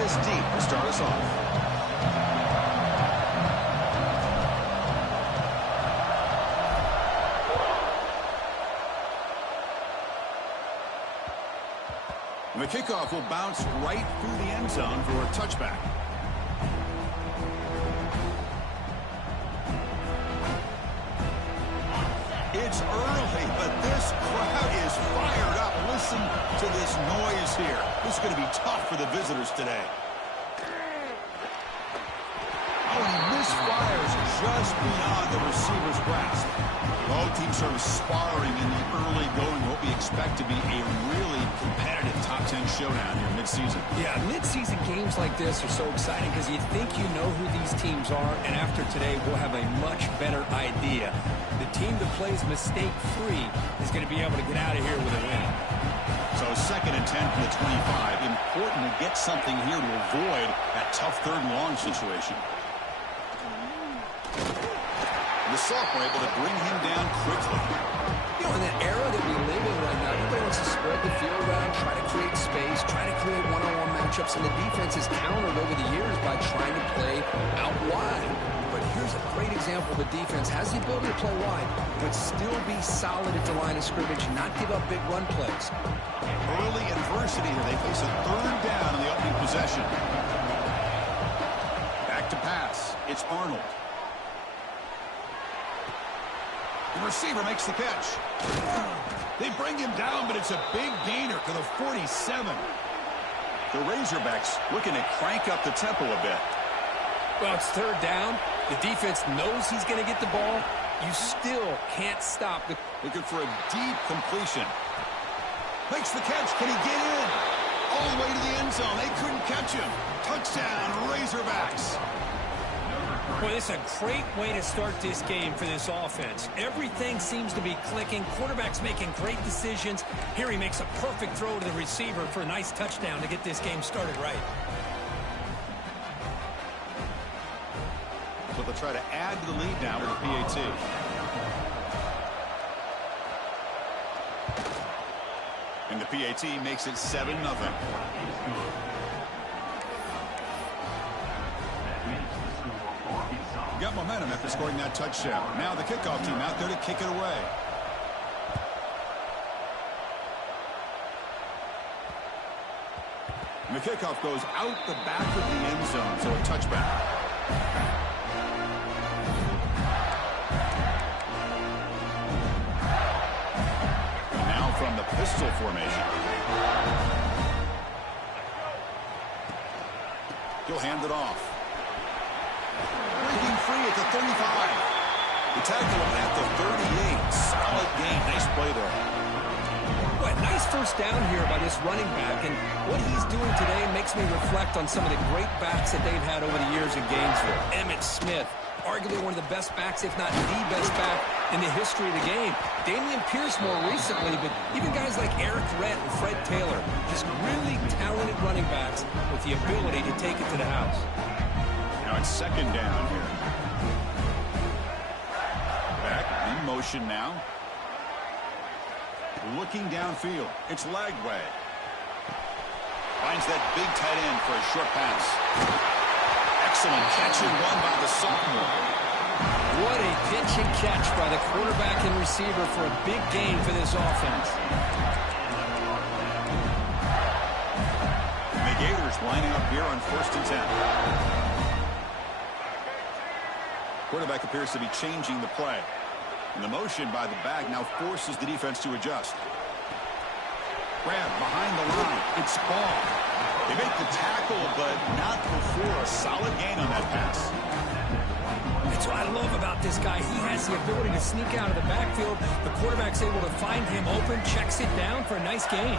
this deep to start us off. The kickoff will bounce right through the end zone for a touchback. It's early, but this crowd is fired up. Listen to this noise here. This is going to be tough for the visitors today. Oh, he misfires just beyond the receiver's grasp. Both teams sort of sparring in the early going. What we expect to be a really competitive top 10 showdown here mid-season. Yeah, mid-season games like this are so exciting because you think you know who these teams are, and after today we'll have a much better idea. The team that plays mistake-free is going to be able to get out of here with a win. So 2nd and 10 from the 25. Important to get something here to avoid that tough 3rd and long situation. The sophomore able to bring him down quickly. You know, in the era that we live in right now, everybody wants to spread the field around, try to create space, try to create one-on-one matchups, and the defense has countered over the years by trying to play out wide. But here's a great example. The defense has the ability to play wide, but still be solid at the line of scrimmage, not give up big run plays. Early adversity here. They face a 3rd down in the opening possession. Back to pass. It's Arnold. The receiver makes the catch. They bring him down, but it's a big gainer to the 47. The Razorbacks looking to crank up the tempo a bit. Well, it's 3rd down. The defense knows he's going to get the ball. You still can't stop. Looking for a deep completion. Makes the catch. Can he get in? All the way to the end zone. They couldn't catch him. Touchdown, Razorbacks. Well, this is a great way to start this game for this offense. Everything seems to be clicking. Quarterback's making great decisions. Here he makes a perfect throw to the receiver for a nice touchdown to get this game started right. So they'll try to add to the lead now with the PAT. And the PAT makes it 7-0. Got momentum after scoring that touchdown. Now the kickoff team out there to kick it away. And the kickoff goes out the back of the end zone, so a touchback. And now from the pistol formation. He'll hand it off. Breaking free at the 35. The tackle at the 38. Solid gain. Nice play there. Well, nice first down here by this running back, and what he's doing today makes me reflect on some of the great backs that they've had over the years in Gainesville. Emmitt Smith, arguably one of the best backs, if not the best back in the history of the game. Dameon Pierce more recently, but even guys like Eric Rhett and Fred Taylor, just really talented running backs with the ability to take it to the house. Now it's 2nd down here. Back in motion now. Looking downfield. It's Lagway. Finds that big tight end for a short pass. Excellent catch and run by the sophomore. What a pitch and catch by the quarterback and receiver for a big gain for this offense. And the Gators lining up here on 1st and 10. Quarterback appears to be changing the play. And the motion by the back now forces the defense to adjust. Grab behind the line. It's ball. They make the tackle, but not before a solid gain on that pass. That's what I love about this guy. He has the ability to sneak out of the backfield. The quarterback's able to find him open, checks it down for a nice gain.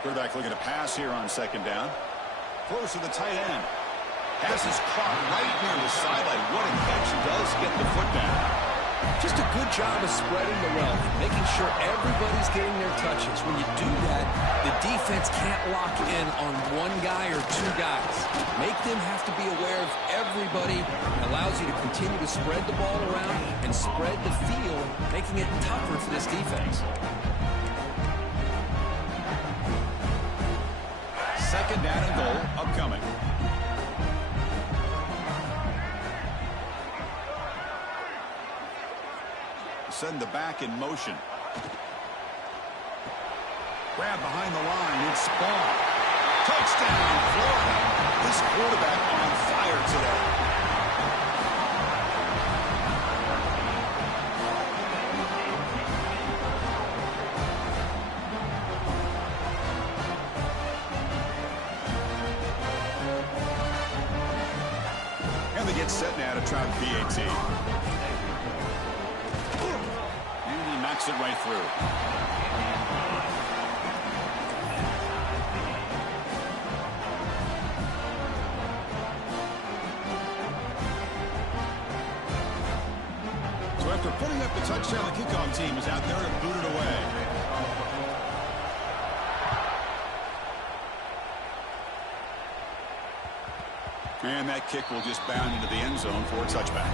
Quarterback looking to pass here on 2nd down. Close to the tight end. Pass is caught right near the sideline. What a catch. He does get the foot down. Just a good job of spreading the wealth, making sure everybody's getting their touches. When you do that, the defense can't lock in on one guy or 2 guys. Make them have to be aware of everybody. It allows you to continue to spread the ball around and spread the field, making it tougher for this defense. Second down and goal upcoming. Send the back in motion. Grab behind the line. It's Ball. Touchdown, Florida. This quarterback on fire today. And they get set now to try the PAT. And he knocks it right through. So after putting up the touchdown, the kickoff team is out there to boot it away. And that kick will just bound into the end zone for a touchback.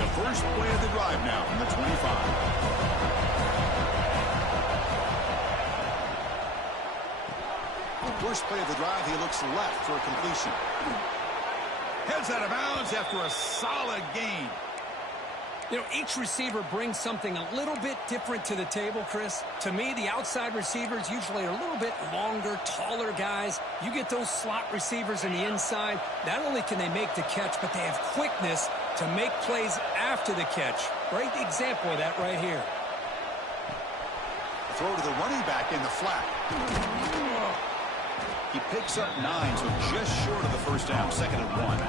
The first play of the drive now from the 25. First play of the drive, he looks left for a completion. Heads out of bounds after a solid gain. You know, each receiver brings something a little bit different to the table, Chris. To me, the outside receivers usually are a little bit longer, taller guys. You get those slot receivers in the inside, not only can they make the catch, but they have quickness to make plays after the catch. Great example of that right here. Throw to the running back in the flat. He picks up 9, so just short of the first down, 2nd and 1.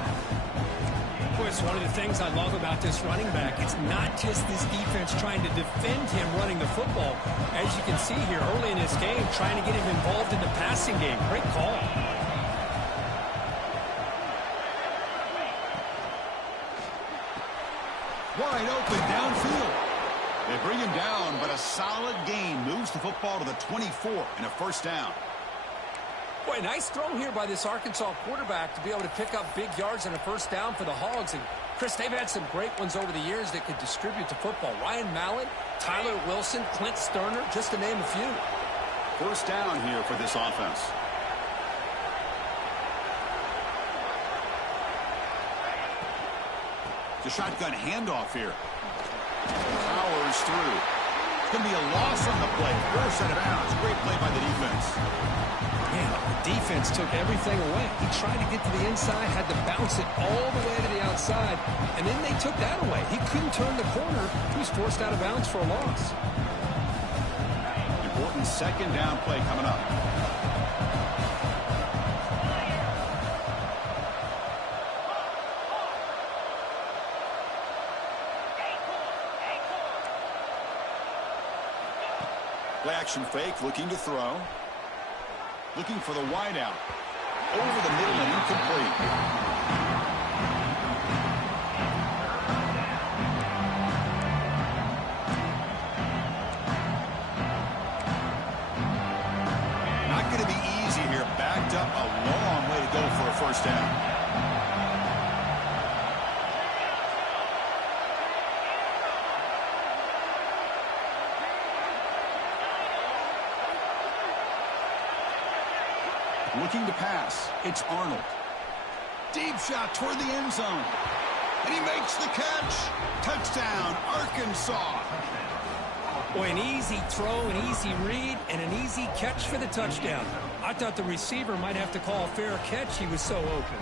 Boy, it's one of the things I love about this running back. It's not just this defense trying to defend him running the football. As you can see here early in this game, trying to get him involved in the passing game. Great call. Wide open downfield. They bring him down, but a solid gain moves the football to the 24 and a first down. Boy, nice throw here by this Arkansas quarterback to be able to pick up big yards and a first down for the Hogs. And, Chris, they've had some great ones over the years that could distribute the football. Ryan Mallett, Tyler Wilson, Clint Sterner, just to name a few. First down here for this offense. The shotgun handoff here. Powers through. It's going to be a loss on the play. First set of bounds. Great play by the defense. Man, the defense took everything away. He tried to get to the inside, had to bounce it all the way to the outside, and then they took that away. He couldn't turn the corner. He was forced out of bounds for a loss. Important second down play coming up. Play action fake, looking to throw. Looking for the wide out. Over the middle and incomplete. Not going to be easy here. Backed up a long way to go for a first down. Looking to pass. It's Arnold. Deep shot toward the end zone. And he makes the catch. Touchdown, Arkansas. Boy, an easy throw, an easy read, and an easy catch for the touchdown. I thought the receiver might have to call a fair catch. He was so open.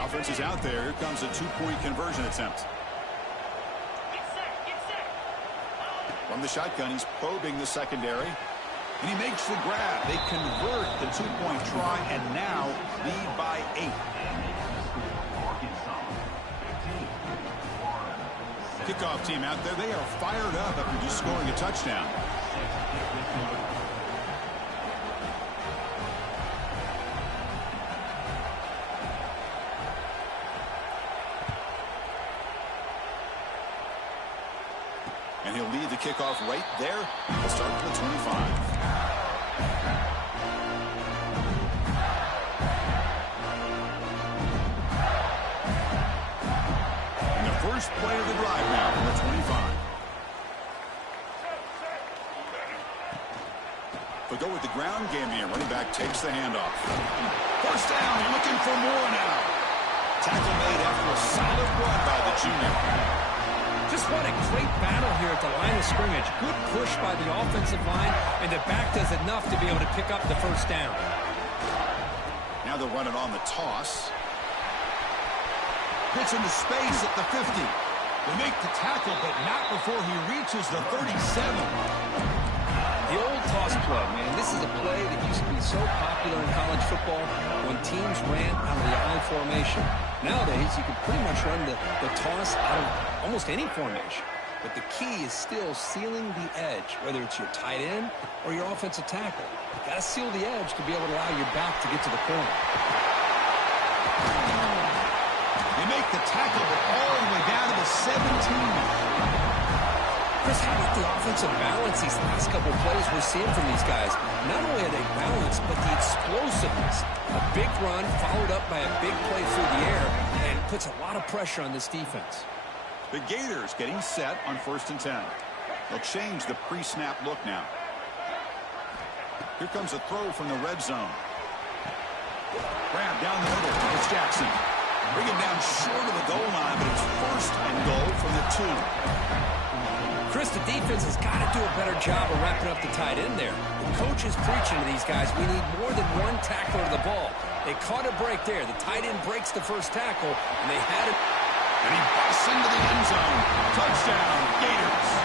Offense is out there. Here comes a two-point conversion attempt. From the shotgun, he's probing the secondary. And he makes the grab. They convert the two-point try and now lead by 8. Kickoff team out there. They are fired up after just scoring a touchdown. And he'll lead the kickoff right there. He'll start from the 25. They'll go with the ground game here. Running back takes the handoff. First down, looking for more now. Tackle made after a solid run by the junior. Just what a great battle here at the line of scrimmage. Good push by the offensive line, and the back does enough to be able to pick up the first down. Now they'll run it on the toss. Gets into space at the 50. They make the tackle, but not before he reaches the 37. The old toss play, man. This is a play that used to be so popular in college football when teams ran out of the I formation. Nowadays, you can pretty much run the toss out of almost any formation. But the key is still sealing the edge, whether it's your tight end or your offensive tackle. You got to seal the edge to be able to allow your back to get to the corner. They make the tackle, but all the way down to the 17. Chris, how about the offensive balance these last couple of plays we're seeing from these guys? Not only are they balanced, but the explosiveness. A big run followed up by a big play through the air and puts a lot of pressure on this defense. The Gators getting set on 1st and 10. They'll change the pre-snap look now. Here comes a throw from the red zone. Grab down the middle. It's Jackson. Bring him down short of the goal line, but it's 1st and goal from the 2. Chris, the defense has got to do a better job of wrapping up the tight end there. The coach is preaching to these guys, we need more than one tackler of the ball. They caught a break there. The tight end breaks the first tackle, and they had it. And he busts into the end zone. Touchdown, Gators.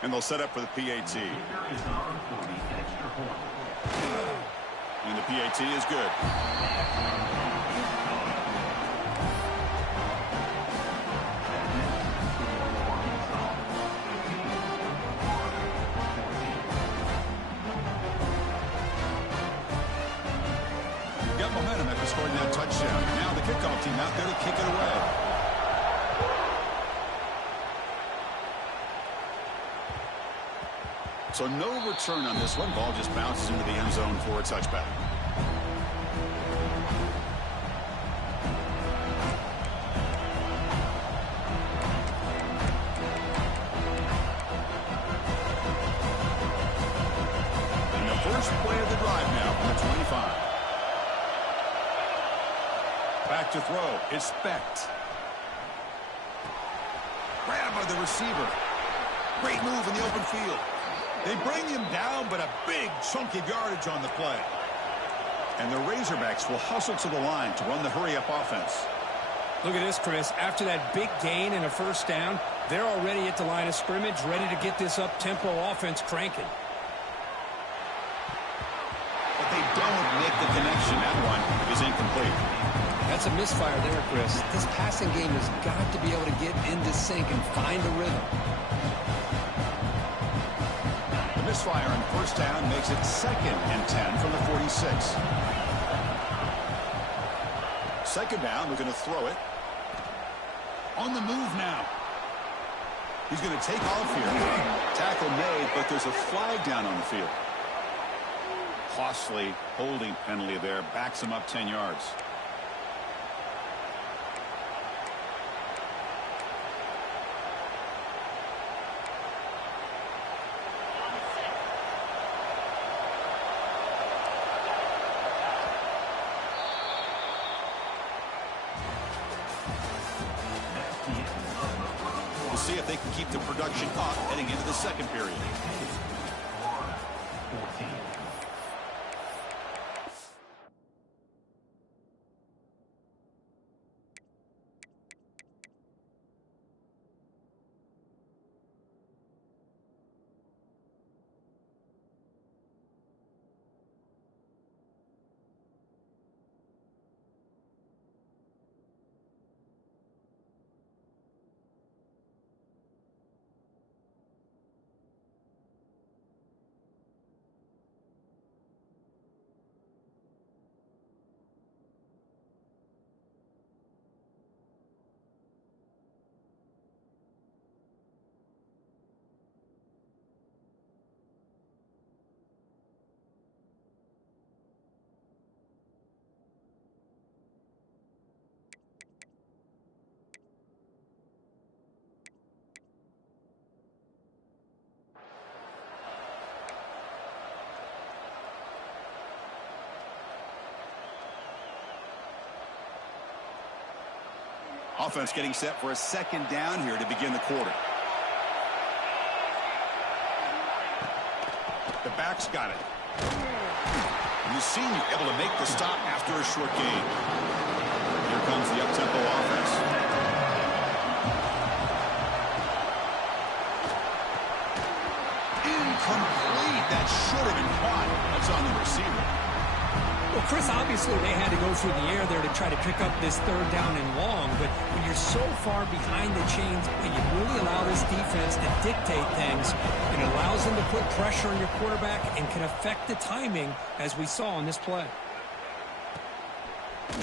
And they'll set up for the PAT. And the PAT is good. Got momentum after scoring that touchdown. Now the kickoff team out there to kick it away. So no return on this one. Ball just bounces into the end zone for a touchback. And the first play of the drive now from the 25. Back to throw. It's Specht. Grabbed by the receiver. Great move in the open field. They bring him down, but a big chunk of yardage on the play. And the Razorbacks will hustle to the line to run the hurry-up offense. Look at this, Chris. After that big gain and a first down, they're already at the line of scrimmage, ready to get this up-tempo offense cranking. But they don't make the connection. That one is incomplete. That's a misfire there, Chris. This passing game has got to be able to get into sync and find a rhythm. Misfire on first down makes it 2nd and 10 from the 46. 2nd down, we're going to throw it. On the move now. He's going to take off here. Tackle made, but there's a flag down on the field. Costly holding penalty there. Backs him up 10 yards. See if they can keep the production up heading into the second period. Offense getting set for a second down here to begin the quarter. The back's got it. And the senior able to make the stop after a short gain. Here comes the up-tempo offense. Incomplete. That should have been caught. That's on the receiver. Well, Chris, obviously they had to go through the air there to try to pick up this third down and long, but when you're so far behind the chains, you really allow this defense to dictate things. It allows them to put pressure on your quarterback and can affect the timing, as we saw on this play. The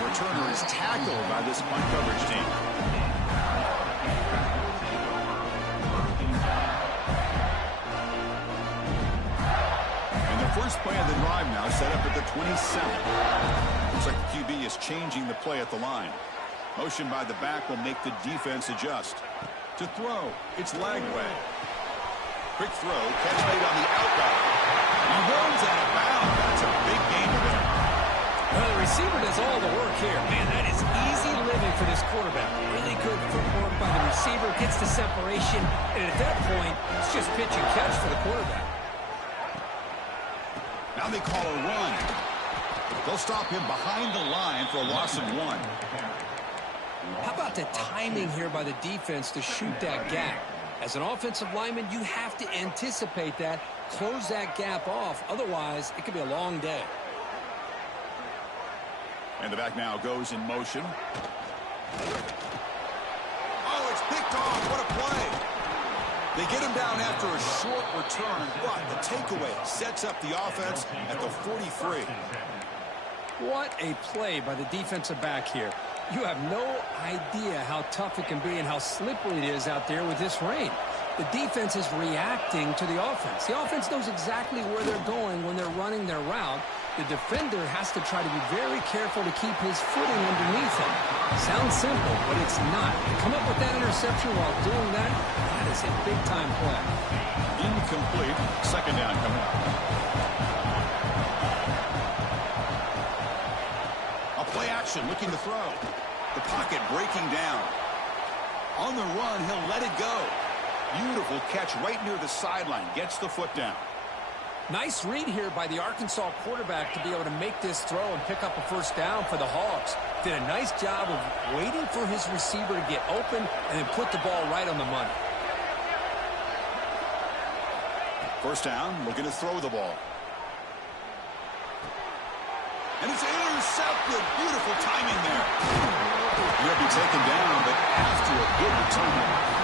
returner is tackled by this punt coverage team. First play of the drive now set up at the 27. Looks like the QB is changing the play at the line. Motion by the back will make the defense adjust. To throw, it's Lagway. Quick throw, catch made on the outright. He runs out of bounds. That's a big gain there. Well, the receiver does all the work here. Man, that is easy living for this quarterback. Really good footwork by the receiver, gets the separation, and at that point, it's just pitch and catch for the quarterback. Now they call a run. They'll stop him behind the line for a loss of 1. How about the timing here by the defense to shoot that gap? As an offensive lineman, you have to anticipate that, close that gap off. Otherwise, it could be a long day. And the back now goes in motion. Oh, it's picked off. What a play. They get him down after a short return, but the takeaway sets up the offense at the 43. What a play by the defensive back here. You have no idea how tough it can be and how slippery it is out there with this rain. The defense is reacting to the offense. The offense knows exactly where they're going when they're running their route. The defender has to try to be very careful to keep his footing underneath him. Sounds simple, but it's not. To come up with that interception while doing that, that is a big-time play. Incomplete. Second down coming up. A play action looking to throw. The pocket breaking down. On the run, he'll let it go. Beautiful catch right near the sideline. Gets the foot down. Nice read here by the Arkansas quarterback to be able to make this throw and pick up a first down for the Hogs. Did a nice job of waiting for his receiver to get open and then put the ball right on the money. First down, looking to throw the ball. And it's intercepted. Beautiful timing there. He'll be taken down, but after a good return.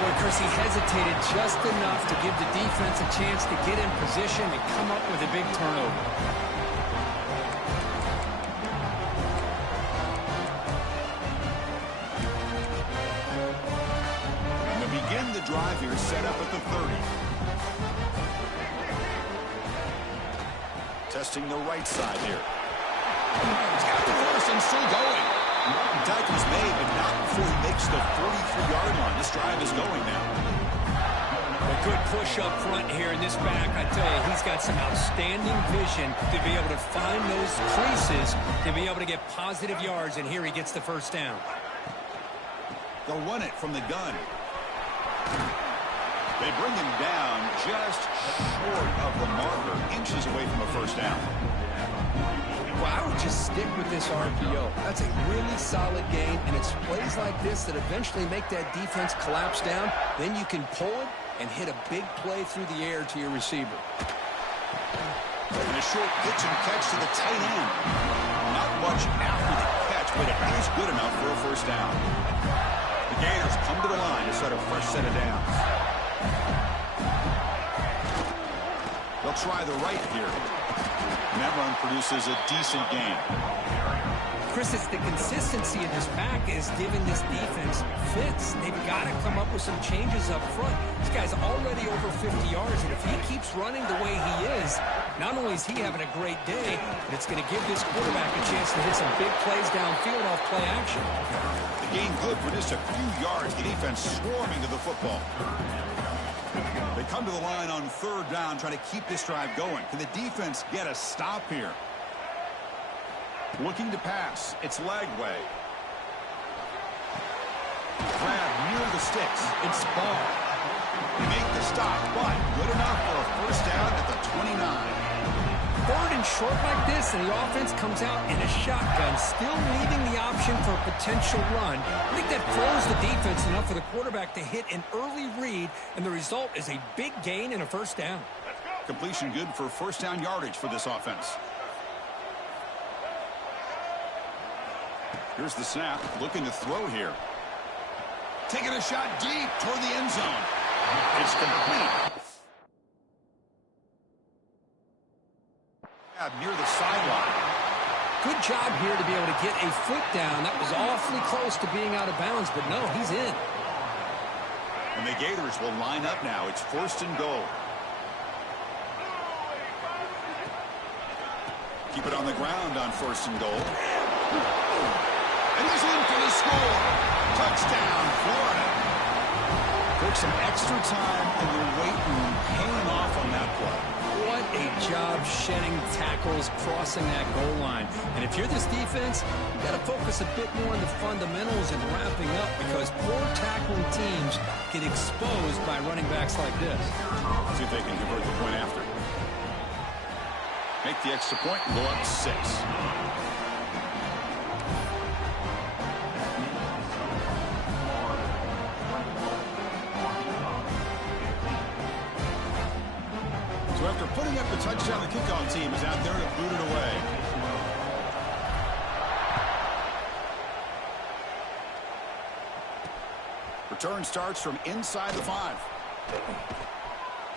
Boy, Chris, he hesitated just enough to give the defense a chance to get in position and come up with a big turnover. And to begin the drive here, set up at the 30. Testing the right side here. He's got the first and still going. Tackle's made, but not before he makes the 43-yard line. This drive is going now. A good push up front here in this back. I tell you, he's got some outstanding vision to be able to find those creases, to be able to get positive yards, and here he gets the first down. They'll run it from the gun. They bring him down just short of the marker, inches away from a first down. Well, I would just stick with this RPO. That's a really solid game, and it's plays like this that eventually make that defense collapse down. Then you can pull it and hit a big play through the air to your receiver. And a short pitch and catch to the tight end. Not much after the catch, but it is good enough for a first down. The Gators come to the line to set a fresh set of downs. They'll try the right here. And that run produces a decent gain. Chris, it's the consistency of this back is giving this defense fits. They've got to come up with some changes up front. This guy's already over 50 yards, and if he keeps running the way he is, not only is he having a great day, but it's going to give this quarterback a chance to hit some big plays downfield off play action. The gain good for just a few yards. The defense swarming to the football. They come to the line on third down, trying to keep this drive going. Can the defense get a stop here? Looking to pass. It's Lagway. sticks. It's ball. They make the stop, but good enough for a first down at the 29. Third and short like this, and the offense comes out in a shotgun, still leaving the option for a potential run. I think that throws the defense enough for the quarterback to hit an early read, and the result is a big gain and a first down. Completion good for first down yardage for this offense. Here's the snap, looking to throw here. Taking a shot deep toward the end zone. It's complete. Near the sideline. Good job here to be able to get a foot down. That was awfully close to being out of bounds, but no, he's in. And the Gators will line up now. It's first and goal. Keep it on the ground on first and goal. And he's in for the score. Touchdown, Florida. Took some extra time in the weight room, paying off on that play. What a job shedding tackles, crossing that goal line. And if you're this defense, you've got to focus a bit more on the fundamentals and wrapping up, because poor tackling teams get exposed by running backs like this. See if they can convert the point after. Make the extra point and go up 6. So after putting up the touchdown, the kickoff team is out there to boot it away. Return starts from inside the 5.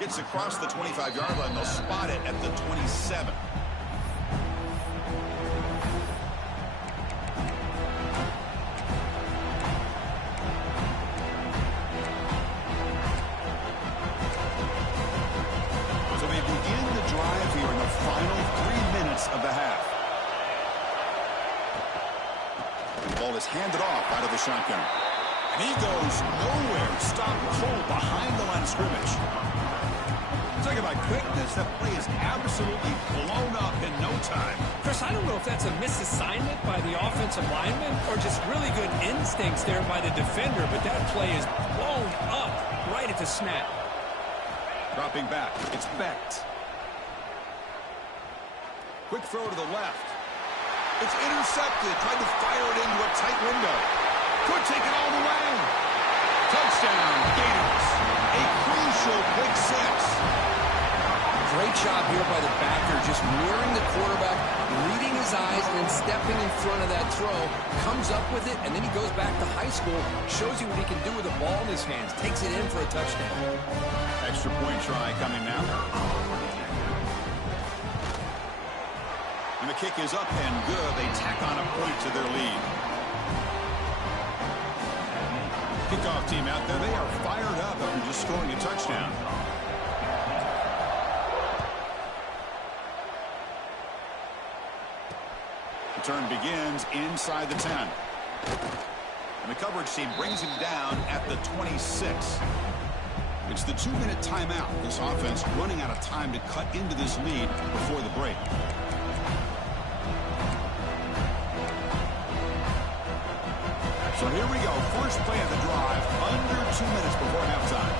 Gets across the 25-yard line. They'll spot it at the 27. So they begin the drive here in the final 3 minutes of the half. And the ball is handed off out of the shotgun. And he goes nowhere. Stop cold behind the line of scrimmage. Talking about quickness, that play is absolutely blown up in no time. Chris, I don't know if that's a misassignment by the offensive lineman or just really good instincts there by the defender, but that play is blown up right at the snap. Dropping back, it's Becht. Quick throw to the left. It's intercepted, tried to fire it into a tight window. Could take it all the way. Touchdown, Gators. A crucial pick 6. Great job here by the backer, just mirroring the quarterback, reading his eyes, and then stepping in front of that throw. Comes up with it, and then he goes back to high school, shows you what he can do with the ball in his hands, takes it in for a touchdown. Extra point try coming now. And the kick is up and good. They tack on a point to their lead. Kickoff team out there, they are fired up after just scoring a touchdown. Return begins inside the 10. And the coverage team brings him down at the 26. It's the 2-minute timeout. This offense running out of time to cut into this lead before the break. So here we go. First play of the drive. Under 2 minutes before halftime.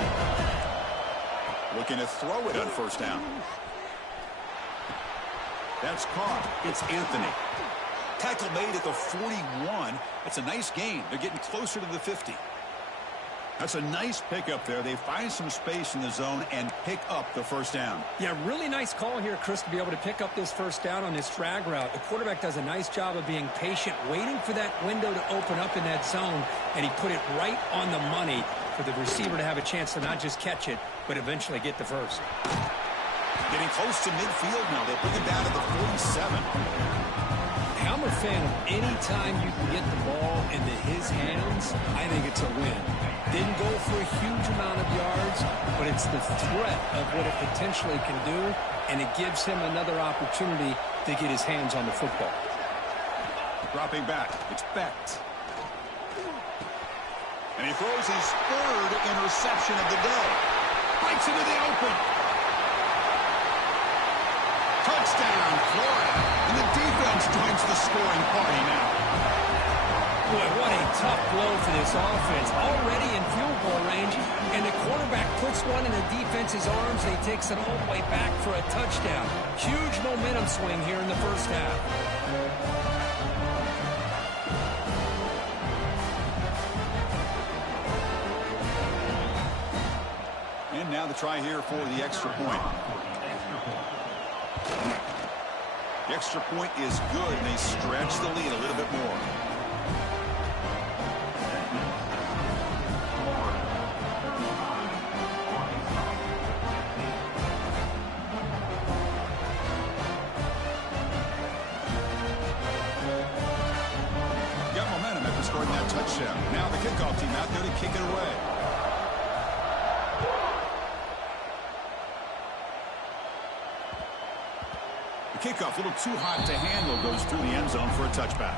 Looking to throw it on first down. That's caught. It's Anthony. Tackle made at the 41. That's a nice gain. They're getting closer to the 50. That's a nice pickup there. They find some space in the zone and pick up the first down. Yeah, really nice call here, Chris, to be able to pick up this first down on this drag route. The quarterback does a nice job of being patient, waiting for that window to open up in that zone, and he put it right on the money for the receiver to have a chance to not just catch it, but eventually get the first. Getting close to midfield now. They bring it down to the 47. I'm a fan of any time you can get the ball into his hands. I think it's a win. Didn't go for a huge amount of yards, but it's the threat of what it potentially can do, and it gives him another opportunity to get his hands on the football. Dropping back, it's Becht. And he throws his third interception of the day. Breaks into the open. Touchdown, Florida. And the defense joins the scoring party now. Boy, what a tough blow for this offense. Already in field goal range, and the quarterback puts one in the defense's arms, and he takes it all the way back for a touchdown. Huge momentum swing here in the first half. And now the try here for the extra point. The extra point is good, and they stretch the lead a little bit more. Got momentum after scoring that touchdown. Now the kickoff team out there to kick it away. Kickoff, a little too hot to handle, goes through the end zone for a touchback.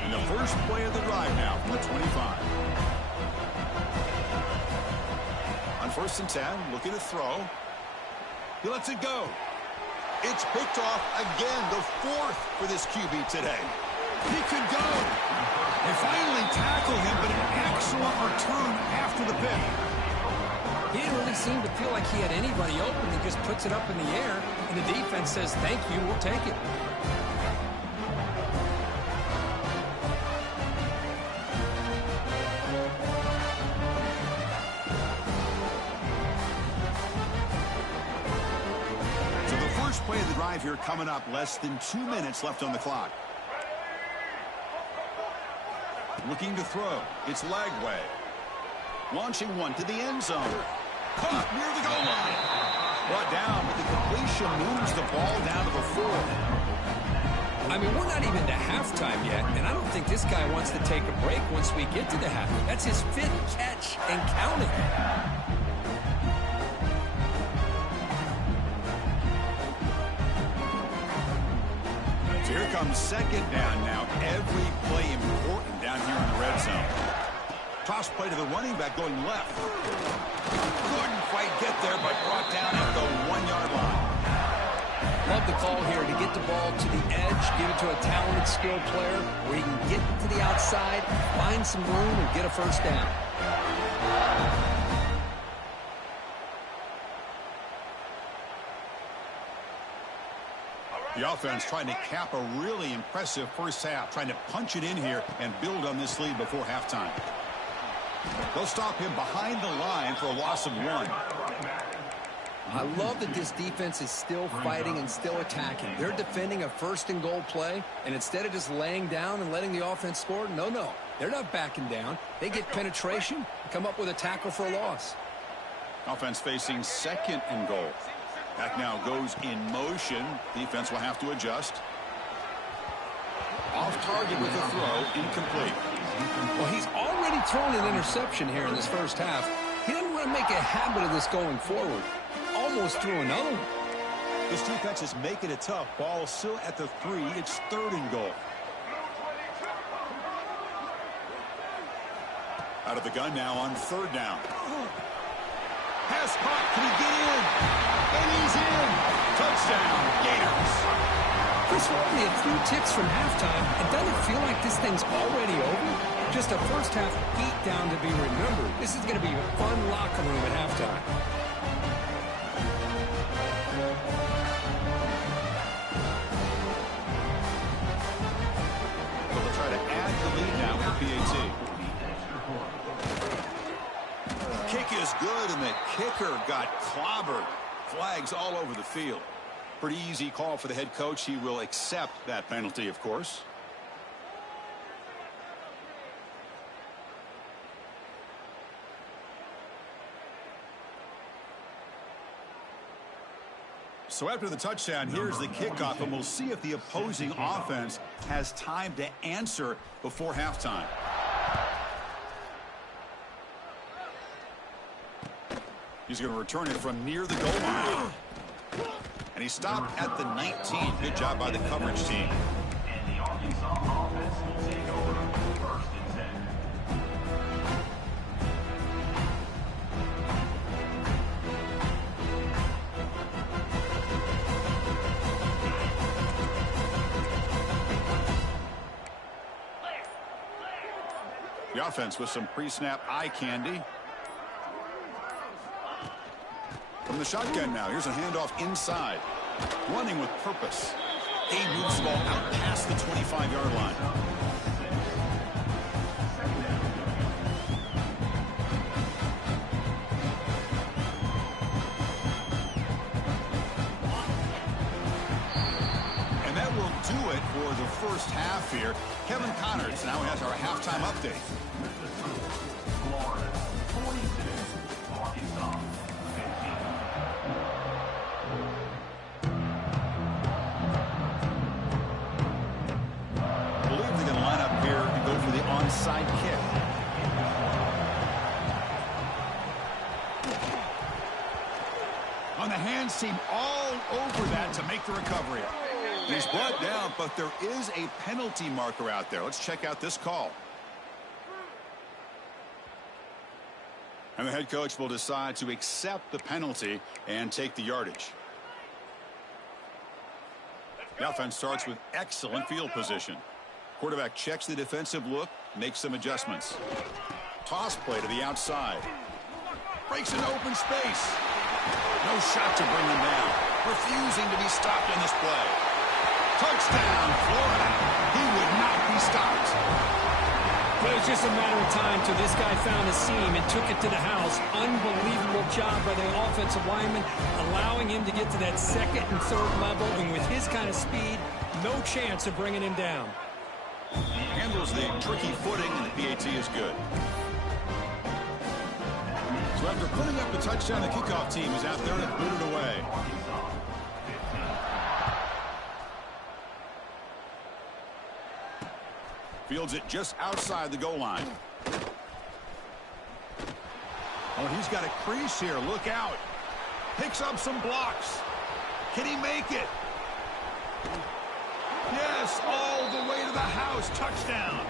And the first play of the drive now from the 25. On 1st and 10, looking to throw. He lets it go. It's picked off again, the 4th for this QB today. He could go. They finally tackle him, but an excellent return after the pick. He didn't really seem to feel like he had anybody open. He just puts it up in the air, and the defense says, thank you, we'll take it. So the first play of the drive here coming up, less than 2 minutes left on the clock. Looking to throw. It's Lagway. Launching one to the end zone. Caught near the goal line. Brought down, but the completion moves the ball down to the 4. I mean, we're not even to halftime yet, and I don't think this guy wants to take a break once we get to the half. That's his 5th catch and counting. So here comes 2nd down now. Every play important down here in the red zone. Toss play to the running back going left. Couldn't quite get there, but brought down at the 1-yard line. Love the call here to get the ball to the edge, give it to a talented, skilled player where he can get to the outside, find some room, and get a first down. The offense trying to cap a really impressive first half, trying to punch it in here and build on this lead before halftime. They'll stop him behind the line for a loss of 1. I love that this defense is still fighting and still attacking. They're defending a 1st and goal play, and instead of just laying down and letting the offense score, no. They're not backing down. They get penetration and come up with a tackle for a loss. Offense facing 2nd and goal. Back now goes in motion. Defense will have to adjust. Off target with a throw, incomplete. Well, he's already thrown an interception here in this first half. He doesn't want to make a habit of this going forward. Almost threw another one. This defense is making it tough. Ball still at the 3. It's 3rd and goal. Out of the gun now on 3rd down. Pass caught. Can he get in? And he's in. Touchdown, Gators. Chris, we're only a few ticks from halftime. It doesn't feel like this thing's already over. Just a first half beatdown to be remembered. This is going to be a fun locker room at halftime. So they'll try to add the lead now with the PAT. Kick is good, and the kicker got clobbered. Flags all over the field. Pretty easy call for the head coach. He will accept that penalty, of course. So after the touchdown, here's the kickoff, and we'll see if the opposing offense has time to answer before halftime. He's going to return it from near the goal line. And he stopped at the 19. Good job by the coverage team. And the Arkansas offense will take over 1st and 10. The offense with some pre-snap eye candy. From the shotgun now, here's a handoff inside. Running with purpose. He moves the ball out past the 25-yard line. And that will do it for the first half here. Kevin Connors now has our halftime update. Florida 46, Arkansas 15. I believe they're going to line up here and go for the onside kick. On the hands team all over that to make the recovery. He's brought down, but there is a penalty marker out there. Let's check out this call. And the head coach will decide to accept the penalty and take the yardage. The offense starts with excellent field position. Quarterback checks the defensive look, makes some adjustments. Toss play to the outside. Breaks into open space. No shot to bring him down. Refusing to be stopped on this play. Touchdown, Florida. He would not be stopped. But it was just a matter of time till this guy found a seam and took it to the house. Unbelievable job by the offensive lineman, allowing him to get to that second and third level. And with his kind of speed, no chance of bringing him down. Handles the tricky footing, and the PAT is good. So after putting up the touchdown, the kickoff team is out there and boot it away. Fields it just outside the goal line. Oh, he's got a crease here. Look out. Picks up some blocks. Can he make it? Yes, all the way to the house. Touchdown.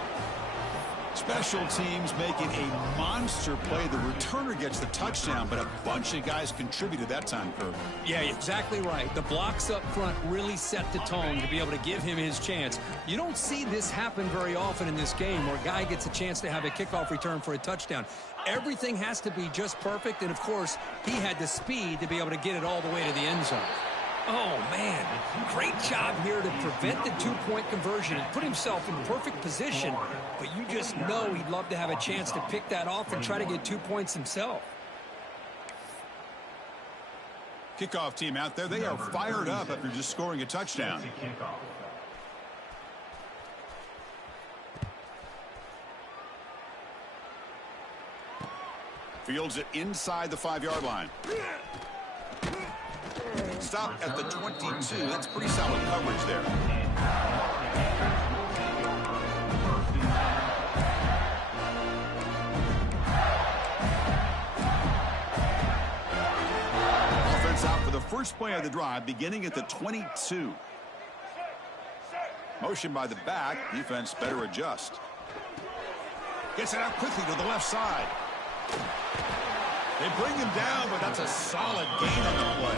Special teams making a monster play. The returner gets the touchdown, but a bunch of guys contributed that time, Kirk. Yeah, exactly right. The blocks up front really set the tone to be able to give him his chance. You don't see this happen very often in this game where a guy gets a chance to have a kickoff return for a touchdown. Everything has to be just perfect, and of course, he had the speed to be able to get it all the way to the end zone. Oh, man, great job here to prevent the two-point conversion and put himself in perfect position, but you just know he'd love to have a chance to pick that off and try to get 2 points himself. Kickoff team out there, they are fired up after just scoring a touchdown. Fields it inside the 5-yard line. Stop at the 22. That's pretty solid coverage there. Offense out for the first play of the drive, beginning at the 22. Motion by the back. Defense better adjust. Gets it out quickly to the left side. They bring him down, but that's a solid gain on the play.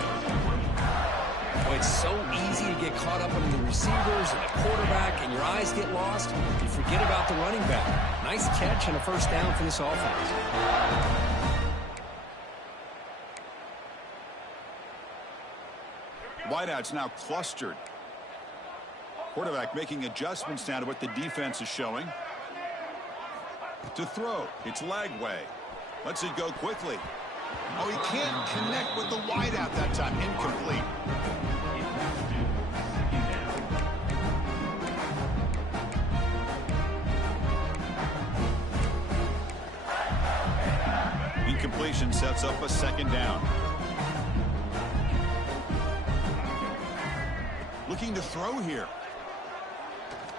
Oh, it's so easy to get caught up in the receivers and the quarterback, and your eyes get lost. You forget about the running back. Nice catch and a first down for this offense. Wideouts now clustered. Quarterback making adjustments now to what the defense is showing. To throw, it's Lagway. Lets it go quickly. Oh, he can't connect with the wideout that time. Incomplete. Incompletion sets up a second down. Looking to throw here.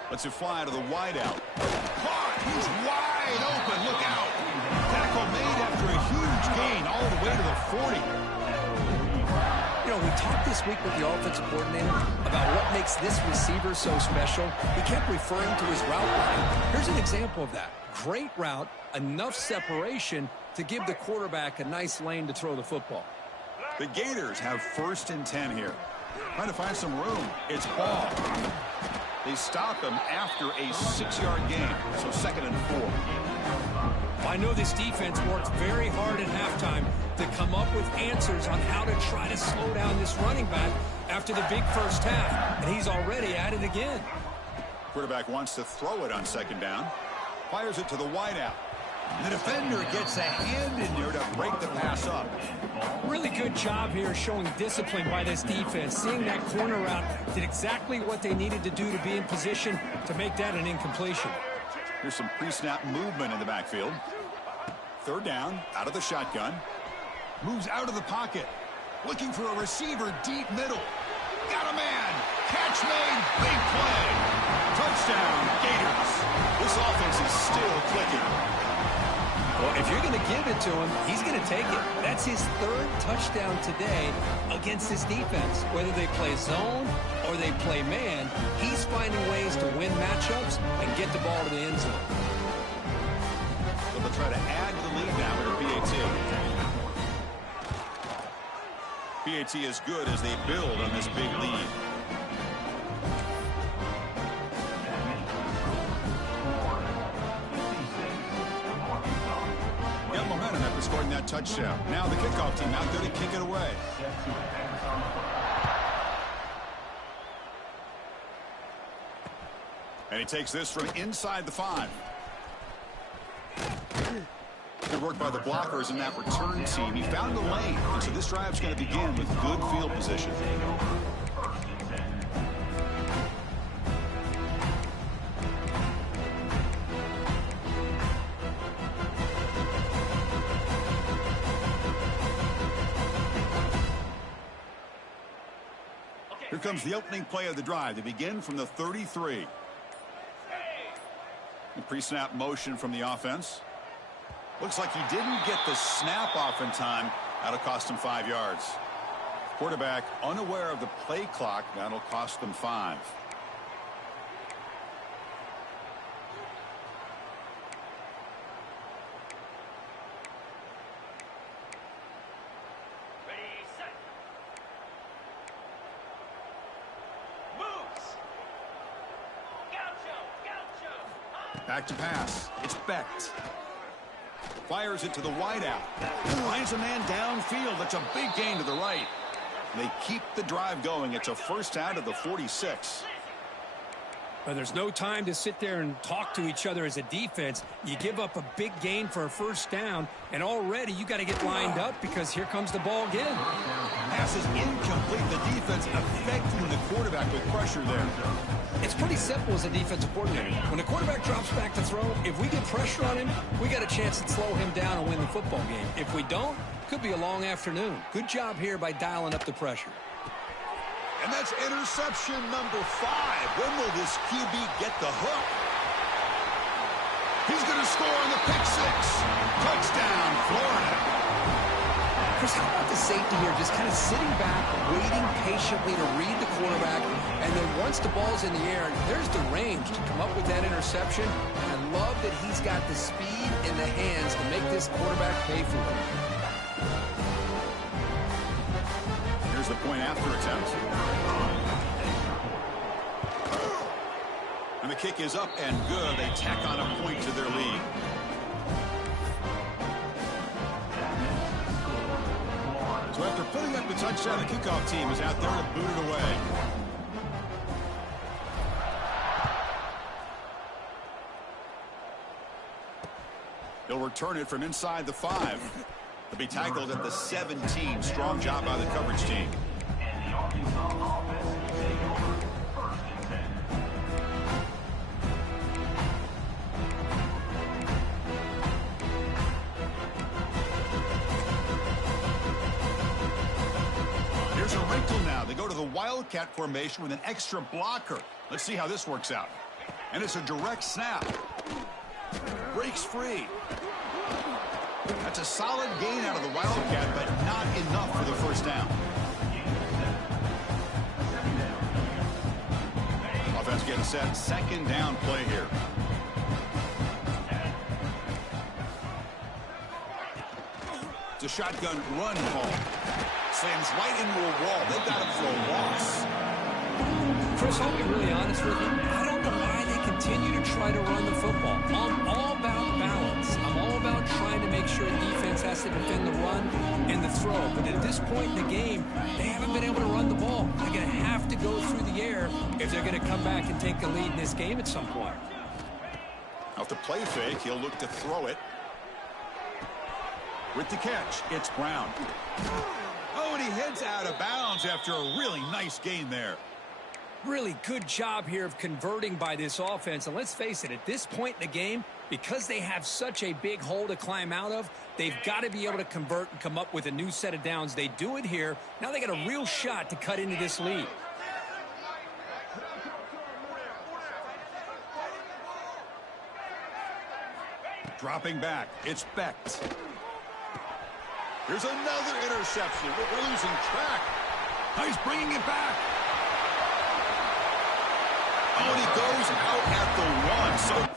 Lets it fly to the wideout. Caught! He's wide open. Look out. Tackle made after a huge gain all the way to the 40. You know, we talked this week with the offensive coordinator about what makes this receiver so special. He kept referring to his route line. Here's an example of that. Great route, enough separation to give the quarterback a nice lane to throw the football. The Gators have 1st and 10 here. Trying to find some room. It's Ball. They stop him after a 6-yard gain, so 2nd and 4. I know this defense worked very hard at halftime to come up with answers on how to try to slow down this running back after the big first half, and he's already at it again. Quarterback wants to throw it on second down. Fires it to the wideout. The defender gets a hand in there to break the pass up. Really good job here showing discipline by this defense. Seeing that corner route did exactly what they needed to do to be in position to make that an incompletion. Here's some pre-snap movement in the backfield. Third down, out of the shotgun. Moves out of the pocket. Looking for a receiver deep middle. Got a man. Catch made. Big play. Touchdown, Gators. This offense is still clicking. Well, if you're going to give it to him, he's going to take it. That's his third touchdown today against this defense. Whether they play zone or they play man, he's finding ways to win matchups and get the ball to the end zone. So they'll try to add to the lead now with PAT. PAT is good as they build on this big lead. Got momentum after scoring that touchdown. Now the kickoff team out there to kick it away. And he takes this from inside the 5. Good work by the blockers in that return team. He found the lane, and so this drive's going to begin with good field position. Here comes the opening play of the drive. They begin from the 33. The pre-snap motion from the offense. Looks like he didn't get the snap off in time. That'll cost him 5 yards. Quarterback unaware of the play clock. That'll cost them 5. Back to pass. It's Becht. Fires it to the wideout. Finds a man downfield. That's a big gain to the right. They keep the drive going. It's a first out of the 46. But there's no time to sit there and talk to each other as a defense. You give up a big gain for a first down, and already you got to get lined up because here comes the ball again. Pass is incomplete. The defense affecting the quarterback with pressure there. It's pretty simple as a defensive coordinator. When the quarterback drops back to throw, if we get pressure on him, we got a chance to slow him down and win the football game. If we don't, could be a long afternoon. Good job here by dialing up the pressure. And that's interception number 5. When will this QB get the hook? He's going to score on the pick 6. Touchdown, Florida. Chris, how about the safety here? Just kind of sitting back, waiting patiently to read the quarterback, and then once the ball's in the air, there's the range to come up with that interception. I love that he's got the speed in the hands to make this quarterback pay for it. Here's the point after attempt. And the kick is up and good. They tack on a point to their lead. So after putting up the touchdown, the kickoff team is out there to boot it away. He'll return it from inside the 5. He'll be tackled at the 17. Strong job by the coverage team. And the Arkansas offense will take over first and 10. Here's a wrinkle now. They go to the Wildcat formation with an extra blocker. Let's see how this works out. And it's a direct snap. Breaks free. That's a solid gain out of the Wildcat, but not enough for the first down. Offense getting set. Second down play here. It's a shotgun run call. Slams right into a wall. They've got him for a loss. Chris, I'll be really honest with you. I don't know why they continue to try to run the football. I'm all about balance. I'm all about has to defend the run and the throw. But at this point in the game, they haven't been able to run the ball. They're going to have to go through the air if they're going to come back and take a lead in this game at some point. Off the play fake, he'll look to throw it. With the catch, it's Brown. Oh, and he heads out of bounds after a really nice gain there. Really good job here of converting by this offense. And let's face it, at this point in the game, because they have such a big hole to climb out of, they've got to be able to convert and come up with a new set of downs. They do it here. Now they got a real shot to cut into this lead. Dropping back, it's Becht. Here's another interception. We're losing track. Oh, he's bringing it back. Oh, and he goes out at the 1. So